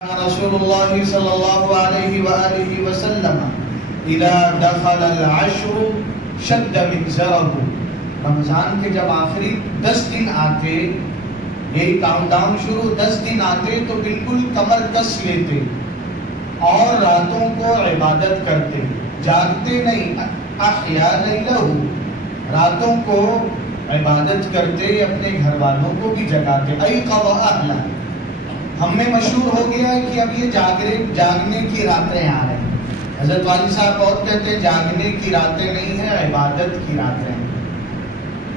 رسول اللہ صلی اللہ علیہ وآلہ وسلم اذا دخل العشر شد مئزرہ، رمضان کے جب آخری 10 دن آتے، یہی کاؤنٹ ڈاؤن شروع، 10 دن آتے تو بالکل کمر کس لیتے اور راتوں کو عبادت کرتے، جاگتے نہیں، احیا لیلہ، راتوں کو عبادت کرتے، اپنے گھر والوں کو بھی جگاتے، ایقظ اہلہ۔ ہم میں مشہور ہو گیا ہے کہ اب یہ جاگنے کی راتیں آ رہے ہیں۔ حضرت والی صاحب بہت کہتے ہیں جاگنے کی راتیں نہیں ہیں، عبادت کی راتیں ہیں،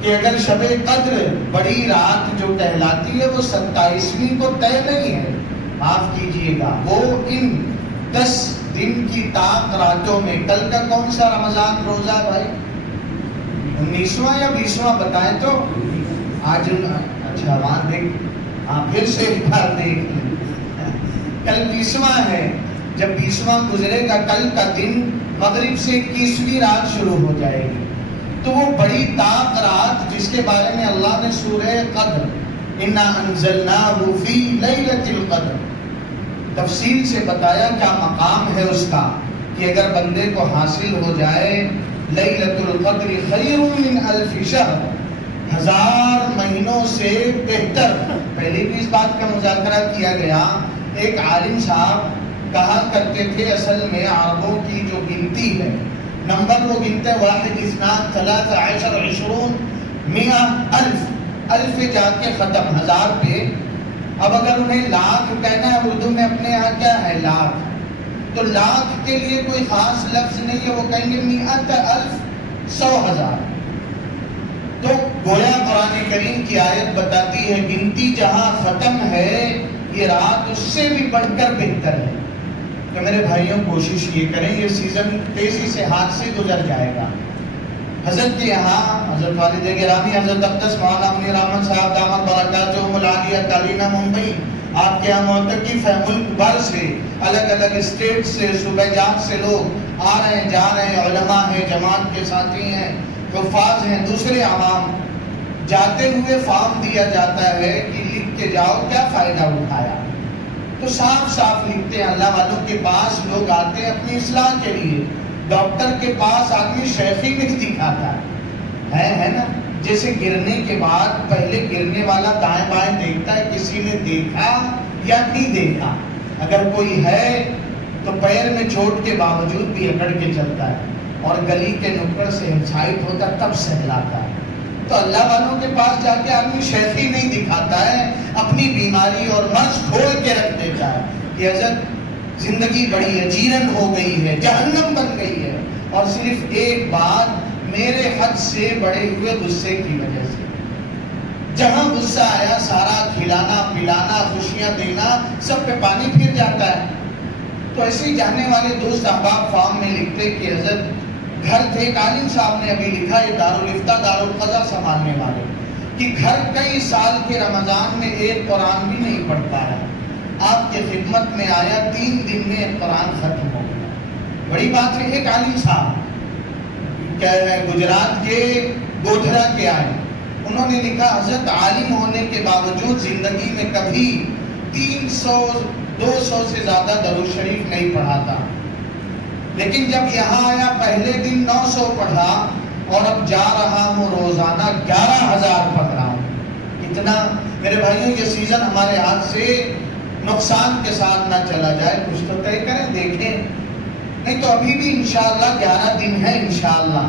کہ اگر شب قدر بڑی رات جو کہلاتی ہے وہ 27ویں کو طے نہیں ہے، معاف کیجئے گا، وہ ان 10 دن کی طاق راتوں میں۔ کل کا کون سا رمضان روزہ بھائی؟ 19واں یا 20واں بتائیں تو؟ آج اچھا وہاں دیکھ، پھر سے ایک بار دیکھ لیں، کل 20واں ہے۔ جب 20واں گزرے گا کل کا دن، مغرب سے 21ویں رات شروع ہو جائے گی، تو وہ بڑی طاق رات جس کے بارے میں اللہ نے سورہ قدر انا انزلناہ فی لیلۃ القدر تفصیل سے بتایا کیا مقام ہے اس کا، کہ اگر بندے کو حاصل ہو جائے لیلۃ القدر خیر من الف شہر، 1000 مہینوں سے بہتر۔ پہلے بھی اس بات کا مذاکرہ کیا گیا، ایک عالم صاحب کہا کرتے تھے اصل میں عربوں کی جو گنتی ہے، نمبر وہ گنتے 1 2 3 10 20 100 الف پہ جا کے ختم، 1000 پہ۔ اب اگر انہیں لاکھ کہنا ہے، اردو میں اپنے یہاں کیا ہے لاکھ، تو لاکھ کے لیے کوئی خاص لفظ نہیں ہے، وہ کہیں گے 100 الف، 100,000۔ تو گویا قرآن کریم کی آیت بتاتی ہے گنتی جہاں ختم ہے، یہ رات اس سے بھی بڑھ کر بہتر ہے۔ تو میرے بھائیوں کوشش یہ کریں، یہ سیزن تیزی سے ہاتھ سے گزر جائے گا۔ حضرت کے یہاں حضرت والد گرامی حضرت اقدس مولانا منیر احمد صاحب دامت برکاتہم العالیہ تعلیم ممبئی، آپ کے یہاں معتکف ہے، ملک بھر سے، الگ الگ اسٹیٹ سے، صوبہ جات سے لوگ آ رہے ہیں جا رہے ہیں، علماء ہیں، جماعت کے ساتھی ہیں، حفاظ ہیں، دوسرے عوام۔ جاتے ہوئے فارم دیا جاتا ہے کہ لکھ کے جاؤ کیا فائدہ اٹھایا، تو صاف صاف لکھتے ہیں۔ اللہ والوں کے پاس لوگ آتے ہیں اپنی اصلاح کے لیے، ڈاکٹر کے پاس آدمی شیخی نہیں دکھاتا ہے نا، جیسے گرنے کے بعد پہلے گرنے والا دائیں بائیں دیکھتا ہے کسی نے دیکھا یا نہیں دیکھا، اگر کوئی ہے تو پیر میں چوٹ کے باوجود بھی اکڑ کے چلتا ہے، اور گلی کے نکڑ سے ہچائٹ ہوتا تب سہلاتا ہے۔ تو اللہ والوں کے پاس جا کے آدمی شیخی نہیں دکھاتا ہے، اپنی بیماری اور مرض کھول کے رکھ دیتا ہے کہ حضرت زندگی بڑی اجیرن ہو گئی ہے، جہنم بن گئی ہے، اور صرف ایک بات، میرے حد سے بڑے ہوئے غصے کی وجہ سے۔ جہاں غصہ آیا سارا کھلانا پلانا خوشیاں دینا سب پہ پانی پھر جاتا ہے۔ تو ایسے ہی جانے والے دوست احباب فارم میں لکھتے کہ حضرت گھر تھے، ایک عالم صاحب نے ابھی لکھا، یہ دارالفتہ دارالقضا سنبھالنے والے، کہ گھر کئی سال کے رمضان میں ایک قرآن بھی نہیں پڑھ پا رہا، آپ کے خدمت میں آیا، 3 دن میں قرآن ختم ہو گیا۔ بڑی بات ہے۔ ایک عالم صاحب گجرات کے گودھرا کے آئے، انہوں نے لکھا حضرت عالم ہونے کے باوجود زندگی میں کبھی 300-200 سے زیادہ درود شریف نہیں پڑھا تھا، لیکن جب یہاں آیا پہلے دن 900 پڑھا، اور اب جا رہا ہوں روزانہ 11,000 پڑھ رہا ہوں۔ اتنا میرے بھائیوں، یہ سیزن ہمارے ہاتھ سے نقصان کے ساتھ نہ چلا جائے، کچھ تو طے کریں، دیکھیں، نہیں تو ابھی بھی انشاءاللہ 11 دن ہے انشاءاللہ،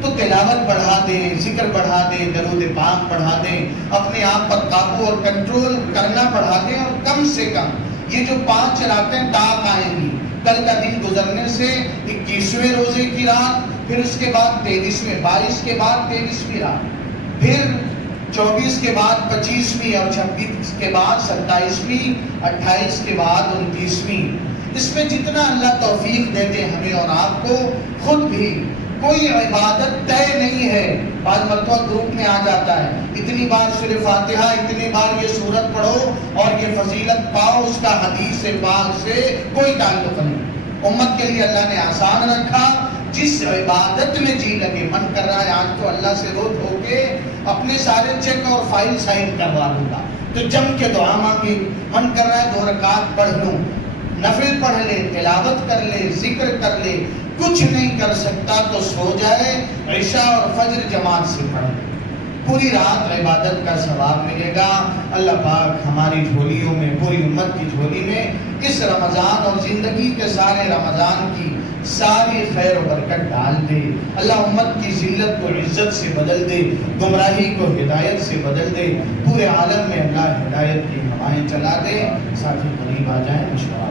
تو تلاوت بڑھا دیں، ذکر بڑھا دیں، درود پاک بڑھا دیں، اپنے آپ پر قابو اور کنٹرول کرنا بڑھا دیں، اور کم سے کم یہ جو 5 راتیں طاق آئیں گی، کل کا دن گزرنے سے 21ویں روزے کی رات، پھر اس کے بعد 23ویں، 22 کے بعد 23ویں رات، پھر 24 کے بعد 25ویں، اور 26 کے بعد 27ویں، 28 کے بعد 29ویں۔ اس میں جتنا اللہ توفیق دیتے ہمیں اور آپ کو، خود بھی کوئی عبادت طے نہیں ہے، بعض مرتبہ گروپ میں آ جاتا ہے اتنی بار سورہ فاتحہ، اتنی بار یہ سورت پڑھو اور یہ فضیلت پاؤ، اس کا حدیث پاک سے کوئی تعلق نہیں۔ امت کے لیے اللہ نے آسان رکھا، جس عبادت میں جی لگے، من کر رہا ہے آج تو اللہ سے رو دھو کے اپنے سارے چیک اور فائل سائن کروا لوں گا، تو جم کے دعا مانگے، من کر رہا ہے 2 رکعت پڑھ لوں، نفل پڑھ لے، تلاوت کر لے، ذکر کر لے، کچھ نہیں کر سکتا تو سو جائے، عشاء اور فجر جماعت سے پڑھ لے، پوری رات عبادت کا ثواب ملے گا۔ اللہ پاک ہماری جھولیوں میں، پوری امت کی جھولی میں اس رمضان اور زندگی کے سارے رمضان کی ساری خیر و برکت ڈال دے۔ اللہ امت کی ذلت کو عزت سے بدل دے، گمراہی کو ہدایت سے بدل دے، پورے عالم میں اللہ ہدایت کی ہوائیں چلا دے۔ ساتھی قریب آ جائیں، مشورہ